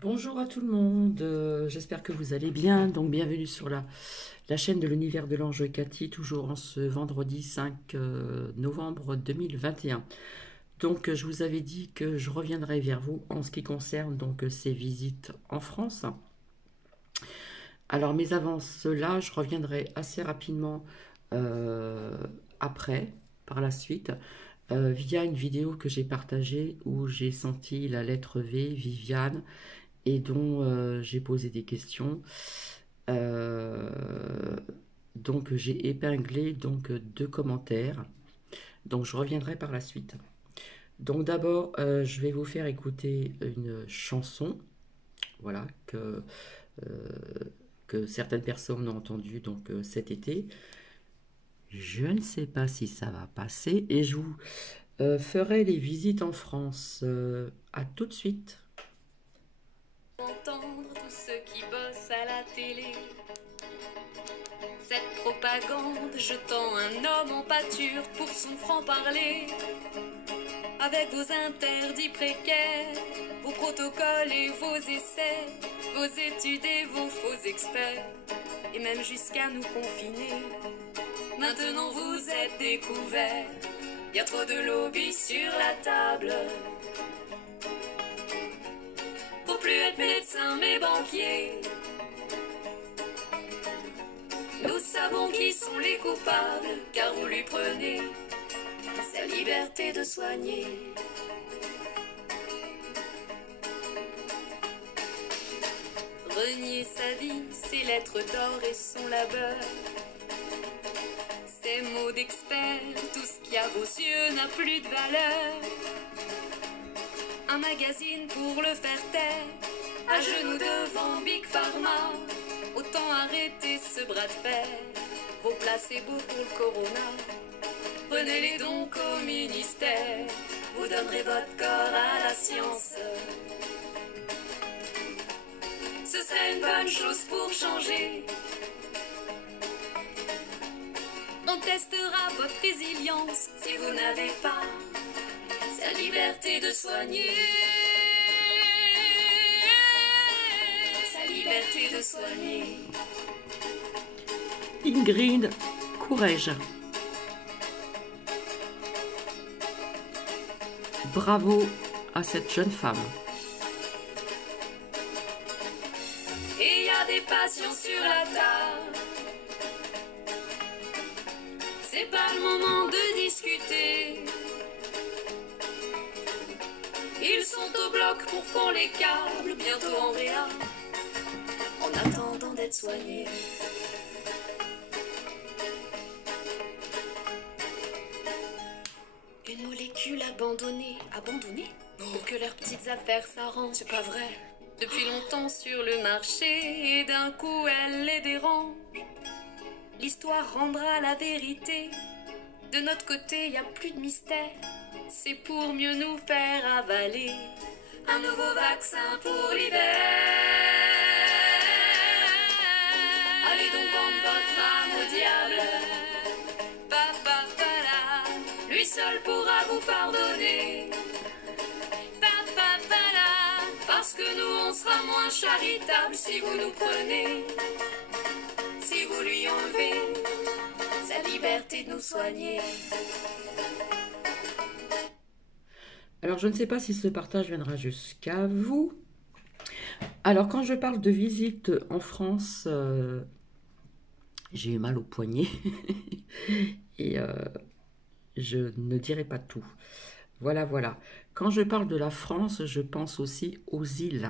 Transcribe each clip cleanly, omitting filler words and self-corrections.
Bonjour à tout le monde, j'espère que vous allez bien. Donc bienvenue sur la chaîne de l'univers de l'ange Cathy, toujours en ce vendredi 5 novembre 2021. Donc je vous avais dit que je reviendrai vers vous en ce qui concerne donc ces visites en France. Alors mais avant cela, je reviendrai assez rapidement euh, après, par la suite, via une vidéo que j'ai partagée où j'ai senti la lettre V, Viviane, et dont j'ai posé des questions. Euh, donc j'ai épinglé donc deux commentaires. Donc je reviendrai par la suite. Donc d'abord, je vais vous faire écouter une chanson, voilà, euh, que certaines personnes ont entendue donc cet été. Je ne sais pas si ça va passer et je vous ferai les visites en France. À tout de suite. Entendre tous ceux qui bossent à la télé. Cette propagande jetant un homme en pâture pour son franc-parler. Avec vos interdits précaires, vos protocoles et vos essais, vos études et vos faux experts, et même jusqu'à nous confiner. Maintenant vous êtes découverts, y a trop de lobbies sur la table. Faut plus être médecin mais banquier. Nous savons qui sont les coupables, car vous lui prenez sa liberté de soigner. Renier sa vie, ses lettres d'or et son labeur. Ces mots d'expert, tout ce qui a vos yeux n'a plus de valeur. Un magazine pour le faire taire, à genoux devant Big Pharma. Autant arrêter ce bras de fer, vos placebos pour le corona. Prenez-les donc au ministère, vous donnerez votre corps à la science. Ce serait une bonne chose pour changer. On testera votre résilience si vous n'avez pas sa liberté de soigner. Sa liberté de soigner. Ingrid Courrèges. Bravo à cette jeune femme. Et y a des patients sur la table. C'est pas le moment de discuter. Ils sont au bloc pour qu'on les câble, bientôt en réa, en attendant d'être soignés. Une molécule abandonnée. Abandonnée? Pour que leurs petites affaires s'arrangent. C'est pas vrai. Depuis longtemps sur le marché, et d'un coup elle les dérange. L'histoire rendra la vérité. De notre côté, y a plus de mystère. C'est pour mieux nous faire avaler un nouveau vaccin pour l'hiver. Allez donc vendre votre âme au diable. Papa, pala, lui seul pourra vous pardonner. Papa, pala, parce que nous on sera moins charitables si vous nous prenez. Si vous lui enlevez sa liberté de nous soigner. Alors, je ne sais pas si ce partage viendra jusqu'à vous. Alors, quand je parle de visite en France, j'ai eu mal au poignet et je ne dirai pas tout. Voilà, voilà. Quand je parle de la France, je pense aussi aux îles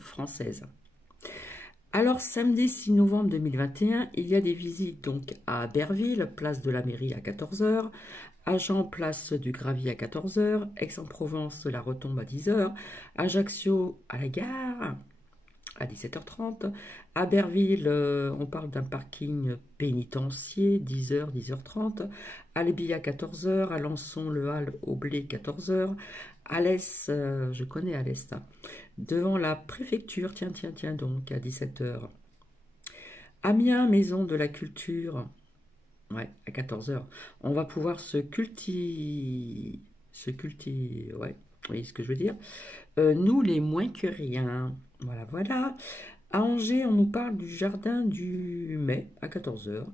françaises. Alors, samedi 6 novembre 2021, il y a des visites donc à Berville, place de la mairie à 14 heures, Agen, place du Gravier à 14 heures, Aix-en-Provence, la Retombe à 10 heures, Ajaccio à la gare à 17h30, à Berville, on parle d'un parking pénitencier, 10 heures, 10h30, Albi à 14 heures, Alençon, Le Hall, Aublé, 14 heures, Alès, je connais Alès, devant la préfecture, tiens, donc, à 17 heures. Amiens, maison de la culture, ouais, à 14 heures. On va pouvoir se cultiver, ouais. Vous voyez ce que je veux dire? Nous, les moins que rien. Voilà, voilà. À Angers, on nous parle du jardin du mai à 14 heures.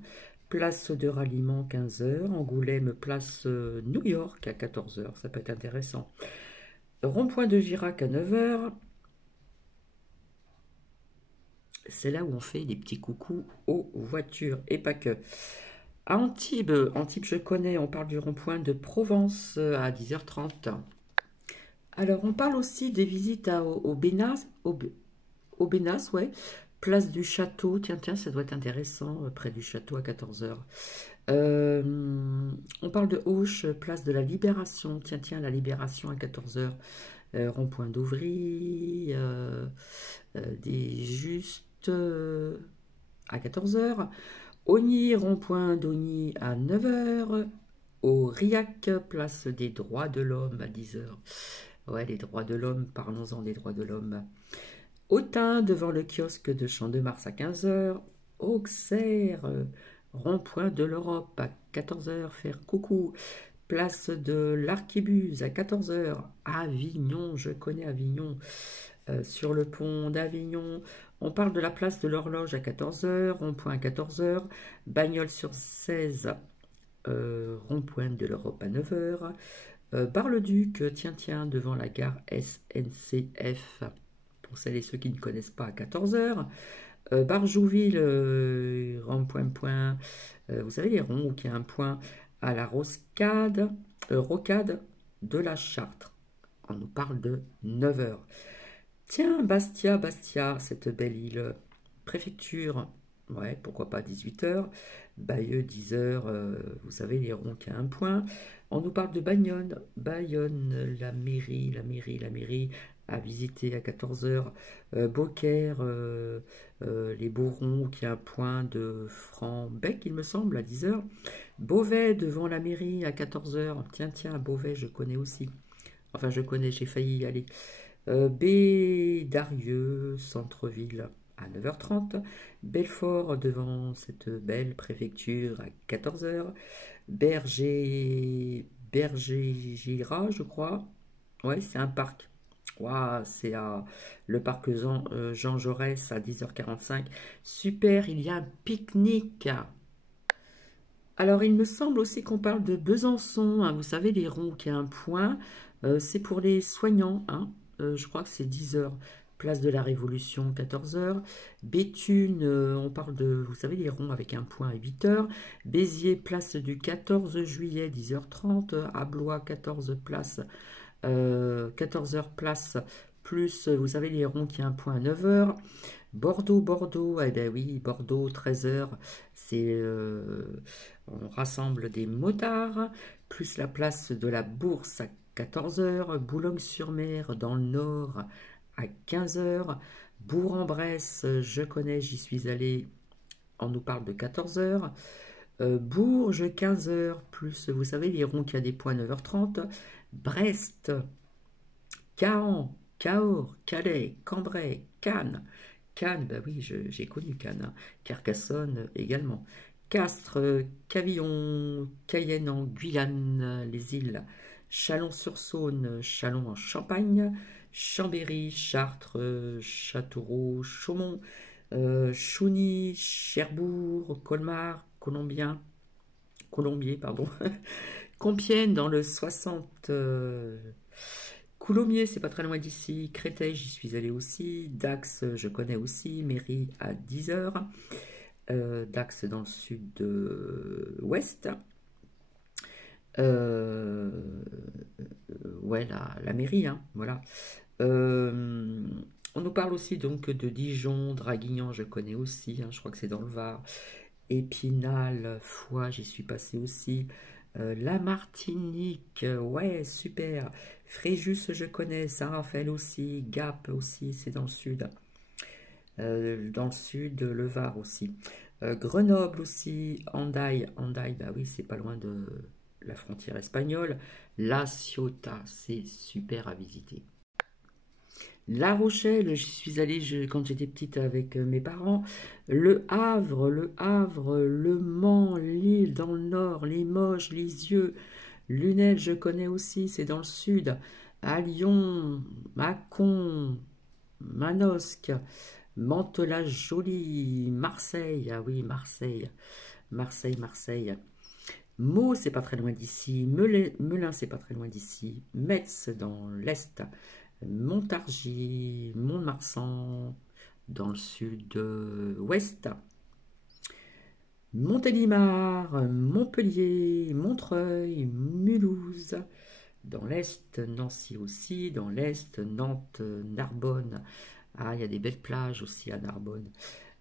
Place de ralliement 15 heures. Angoulême, place New York à 14 heures. Ça peut être intéressant. Rond-point de Girac à 9 heures. C'est là où on fait des petits coucous aux voitures et pas que. À Antibes, Antibes je connais, on parle du rond-point de Provence à 10h30. Alors on parle aussi des visites au Bénas, au Bénas, ouais. Place du Château, tiens, tiens, ça doit être intéressant, près du château à 14 heures. On parle de Auch, place de la Libération, tiens, tiens, la Libération à 14 heures. Rond-point d'Ouvry, des Justes à 14 heures. Ogny, rond-point d'Ogny à 9 heures. Aurillac, place des droits de l'homme à 10 heures. Ouais, les droits de l'homme, parlons-en des droits de l'homme. Autun, devant le kiosque de Champ de Mars à 15 heures. Auxerre, rond-point de l'Europe à 14 heures. Faire coucou. Place de l'Arquébuse à 14 heures. Avignon, je connais Avignon. Sur le pont d'Avignon. On parle de la place de l'Horloge à 14 heures. Rond-point à 14 heures. Bagnols-sur-Cèze, rond-point de l'Europe à 9 heures. Bar-le-Duc, tiens, tiens, devant la gare SNCF. Pour celles et ceux qui ne connaissent pas, à 14 heures. Barjouville, rond-point, vous savez, les ronds où il y a un point à la rocade de la Chartre. On nous parle de 9 heures. Tiens, Bastia, Bastia, cette belle île, préfecture, ouais, pourquoi pas 18 heures. Bayeux, 10 heures, vous savez, les ronds qui a un point. On nous parle de Bayonne, Bayonne, la mairie, à visiter à 14 heures. Beaucaire, les Beauronds qui a un point de Franc-Bec, il me semble, à 10 heures. Beauvais, devant la mairie, à 14 heures. Tiens, tiens, Beauvais, je connais aussi. Enfin, je connais, j'ai failli y aller. Bédarieux, centre-ville, à 9h30. Belfort, devant cette belle préfecture, à 14 heures. Berger-Gira, je crois. Ouais, c'est un parc. Ouah, c'est le parc Jean Jaurès à 10h45. Super, il y a un pique-nique. Alors, il me semble aussi qu'on parle de Besançon, hein, vous savez, les ronds qui a un point, c'est pour les soignants, hein, je crois que c'est 10 heures. Place de la Révolution, 14 heures. Béthune, on parle de, vous savez, les ronds avec un point à 8 heures. Béziers, place du 14 juillet, 10h30. Ablois, 14 place, 14 heures place, plus, vous savez, les ronds qui a un point à 9 heures. Bordeaux, eh bien oui, Bordeaux, 13 heures, c'est, on rassemble des motards, plus la place de la Bourse à 14 heures, Boulogne-sur-Mer dans le nord à 15 heures, Bourg-en-Bresse, je connais, j'y suis allé, on nous parle de 14 heures, Bourges, 15 heures, plus, vous savez, les ronds qui a des points 9h30, Brest, Caen, Cahors, Calais, Cambrai, Cannes. Cannes, bah oui, j'ai connu Cannes, hein. Carcassonne également. Castres, Cavillon, Cayenne en Guyane, les îles. Chalon-sur-Saône, Chalon en Champagne. Chambéry, Chartres, Châteauroux, Chaumont, Chauny, Cherbourg, Colmar, Colombier, pardon. Compiègne dans le 60. Coulommiers, c'est pas très loin d'ici. Créteil, j'y suis allé aussi. Dax, je connais aussi. Mairie à 10 heures. Dax dans le sud-ouest. Ouais, la mairie, hein, voilà. On nous parle aussi donc de Dijon, Draguignan, je connais aussi, hein, je crois que c'est dans le Var. Épinal, Foix, j'y suis passé aussi. La Martinique, ouais, super. Fréjus, je connais. Saint-Raphaël aussi. Gap aussi, c'est dans le sud. Le Var aussi. Grenoble aussi. Andaille, bah oui, c'est pas loin de la frontière espagnole. La Ciotat, c'est super à visiter. La Rochelle, j'y suis allée quand j'étais petite avec mes parents. Le Havre, Le Mans, Lille dans le nord, Limoges, Lisieux, Lunel, je connais aussi, c'est dans le sud. à Lyon, Mâcon, Manosque, Mantes-la-Jolie, Marseille, ah oui, Marseille, Marseille, Marseille. Meaux, c'est pas très loin d'ici, Melun, c'est pas très loin d'ici, Metz, dans l'Est, Montargis, Mont-de-Marsan, dans le sud-ouest, Montélimar, Montpellier, Montreuil, Mulhouse, dans l'Est, Nancy aussi, dans l'Est, Nantes, Narbonne. Ah, il y a des belles plages aussi à Narbonne.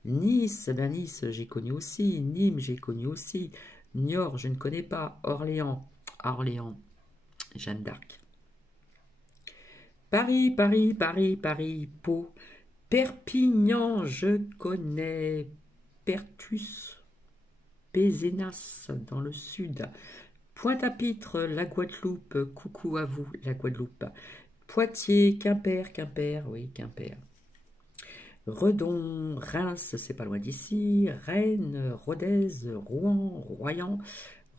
Nice, ben Nice, j'ai connu aussi. Nîmes, j'ai connu aussi. Niort, je ne connais pas. Orléans, Orléans, Jeanne d'Arc. Paris, Paris, Paris, Paris, Pau. Perpignan, je connais. Pertus, Pézenas, dans le sud. Pointe-à-Pitre, la Guadeloupe, coucou à vous, la Guadeloupe. Poitiers, Quimper, Quimper, oui, Quimper. Redon, Reims, c'est pas loin d'ici. Rennes, Rodez, Rouen, Royan,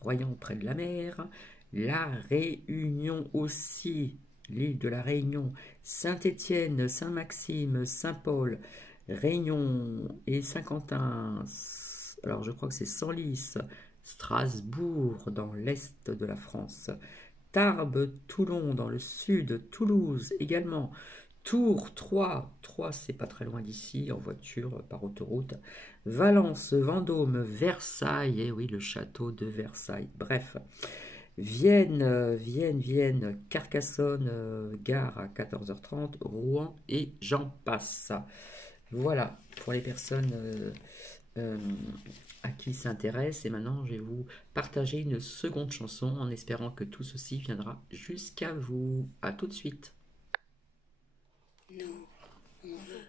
Royan près de la mer. La Réunion aussi, l'île de la Réunion. Saint-Étienne, Saint-Maxime, Saint-Paul, Réunion et Saint-Quentin. Alors je crois que c'est Senlis, Strasbourg dans l'est de la France. Tarbes, Toulon dans le sud, Toulouse également. Tours, Troyes, Troyes c'est pas très loin d'ici, en voiture, par autoroute. Valence, Vendôme, Versailles, et oui, le château de Versailles. Bref, Vienne, Vienne, Carcassonne, gare à 14h30, Rouen et j'en passe. Voilà, pour les personnes euh, à qui ça intéresse. Et maintenant, je vais vous partager une seconde chanson en espérant que tout ceci viendra jusqu'à vous. À tout de suite. Nous, on veut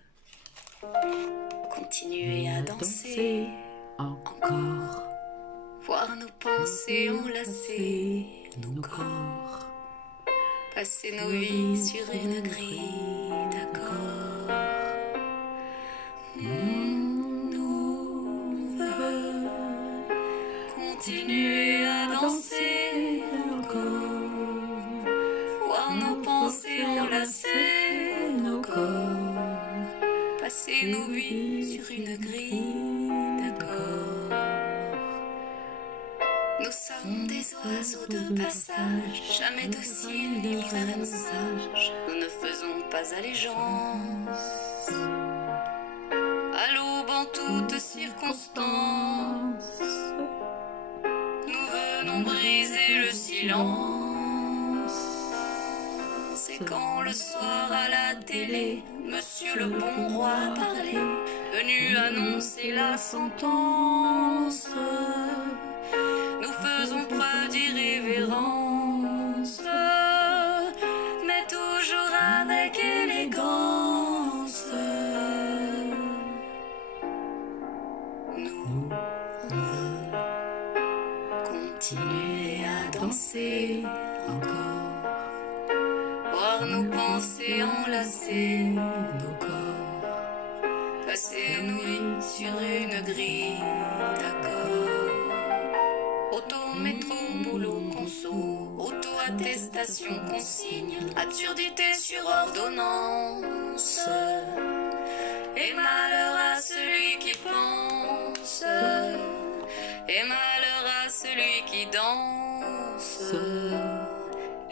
continuer à danser encore, voir nos pensées enlacer nos corps, passer nos vies sur une grille d'accords. Nous veut continuer à danser encore, voir nos pensées enlacer nos corps, passer nos vies sur une grille d'accords. Nous sommes des oiseaux de passage, jamais dociles ni vraiment sages. Nous ne faisons pas allégeance à l'aube en toutes circonstances. Nous venons briser le silence. C'est quand le soir à la télé, Monsieur le bon roi parlait, venu annoncer la sentence. Nous faisons preuve d'irrévérence, mais toujours avec élégance. Nous, on veut continuer à danser encore, voir nos pensées enlacer nos corps, passer nos vies sur une grille d'accords. Auto, métro, boulot, conso, auto-attestation, consigne, absurdité sur ordonnance. Et malheur à celui qui pense, et malheur à celui qui danse.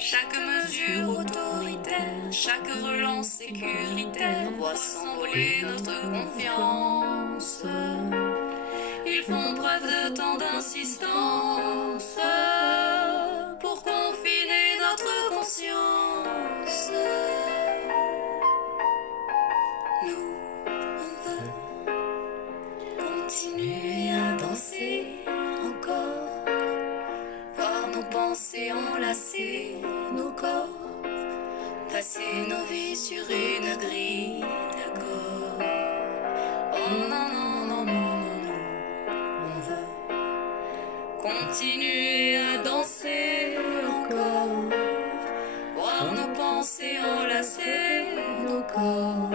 Chaque mesure autoritaire, chaque relance sécuritaire voit s'envoler notre confiance. Ils font preuve de tant d'insistance pour confiner notre conscience. Nous, on veut continuer à danser encore, voir nos pensées enlacer nos corps, passer nos vies sur une grille d'accords. Oh non, non, non, non, non, non, on veut continuer à danser encore, voir nos pensées enlacer nos corps,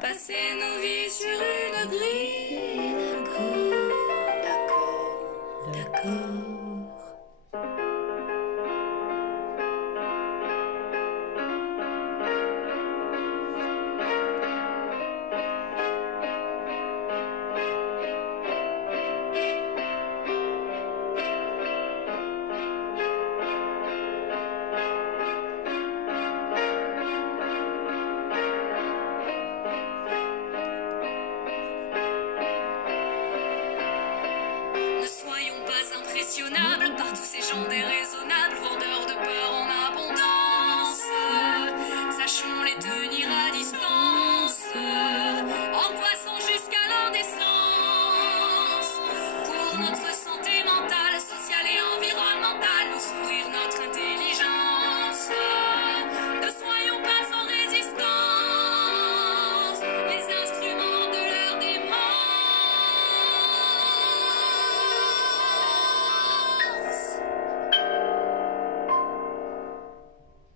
passer nos vies sur une grille d'accords, d'accord, d'accord. notre santé mentale, sociale et environnementale, nous sourire notre intelligence. Ne soyons pas sans résistance, les instruments de leur démence.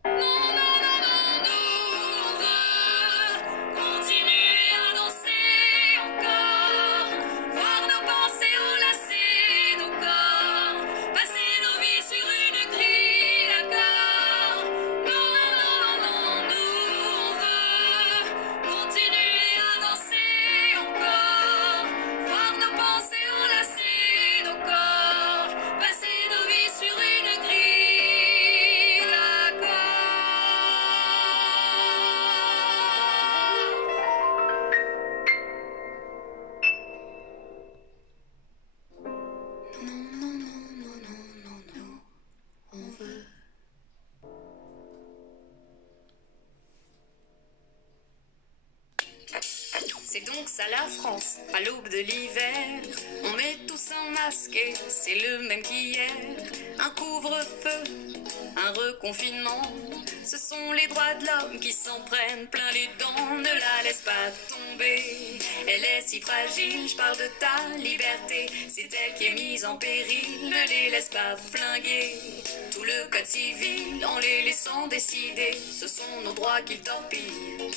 Non, non, non, non, nous, on veut continuer à danser encore, voir nos pensées enlacer nos corps, passer nos vies sur une grille d'accord. Non, non, non, non, non, nous, on veut continuer à danser encore, voir nos pensées enlacer nos corps, passer nos vies sur une grille d'accord. Non, non, non, non, non, non, nous, on veut. C'est donc ça la France, à l'aube de l'hiver. On met tous un masque et c'est le même qu'hier. Un couvre-feu, un reconfinement. Ce sont les droits de l'homme qui s'en prennent plein les dents. Ne la laisse pas tomber, elle est si fragile. Je parle de ta liberté, c'est elle qui est mise en péril. Ne les laisse pas flinguer tout le code civil en les laissant décider. Ce sont nos droits qu'ils torpillent.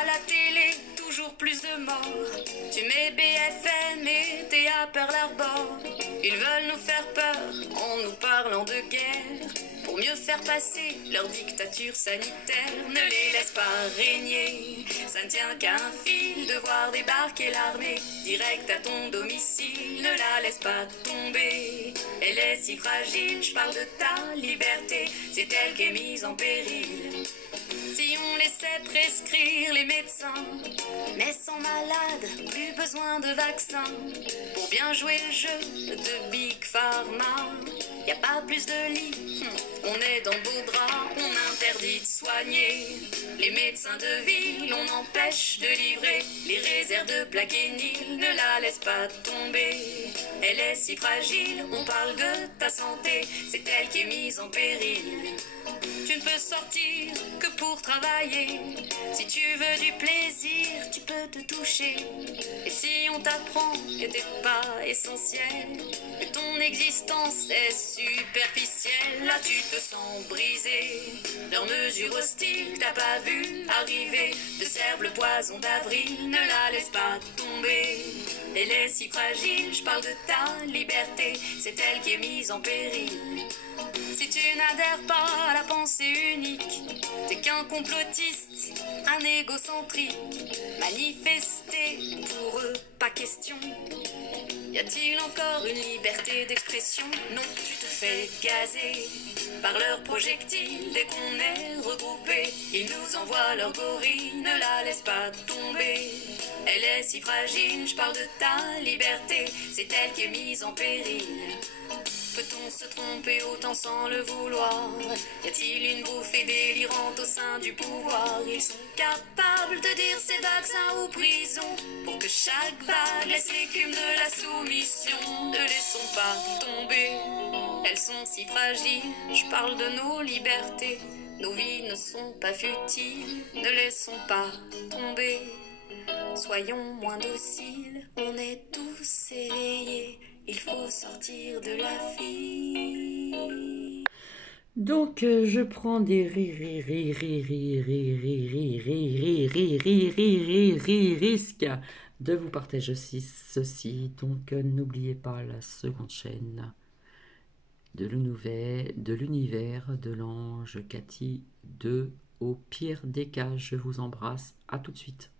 À la télé, toujours plus de morts. Tu mets BFM et t'es à Pearl Harbor. Ils veulent nous faire peur en nous parlant de guerre, pour mieux faire passer leur dictature sanitaire. Ne les laisse pas régner, ça ne tient qu'à un fil de voir débarquer l'armée direct à ton domicile. Ne la laisse pas tomber, elle est si fragile. Je parle de ta liberté, c'est elle qui est mise en péril. Si on laissait prescrire les médecins, mais sans malade, plus besoin de vaccins. Pour bien jouer le jeu de Big Pharma, y a pas plus de lits, on est dans beaux draps. On interdit de soigner les médecins de ville, on empêche de livrer les réserves de Plaquenil. Ne la laisse pas tomber, elle est si fragile. On parle de ta santé, c'est elle qui est mise en péril. Tu ne peux sortir que pour travailler. Si tu veux du plaisir, tu peux te toucher. Et si on t'apprend que t'es pas essentiel, que ton existence est superficielle, là tu te sens brisé. Leurs mesures hostiles, t'as pas vu arriver, te servent le poison d'avril. Ne la laisse pas tomber, elle est si fragile. Je parle de ta liberté, c'est elle qui est mise en péril. Si tu n'adhères pas à la pensée unique, t'es qu'un complotiste, un égocentrique. Manifester pour eux, pas question. Y a-t-il encore une liberté d'expression? Non, tu te fais gazer par leurs projectiles. Dès qu'on est regroupés, ils nous envoient leur gorille. Ne la laisse pas tomber, elle est si fragile. Je parle de ta liberté, c'est elle qui est mise en péril. Peut-on se tromper autant sans le vouloir? Y a-t-il une bouffée délirante au sein du pouvoir? Ils sont capables de dire c'est vaccin ou prison, pour que chaque vague laisse l'écume de la soumission. Ne laissons pas tomber, elles sont si fragiles. Je parle de nos libertés, nos vies ne sont pas futiles. Ne laissons pas tomber, soyons moins dociles. On est tous éveillés, il faut sortir de la file. Donc, je prends des risques de vous partager ceci. Donc, n'oubliez pas la seconde chaîne de l'univers de l'ange Cathy 2. Au pire des cas, je vous embrasse. À tout de suite.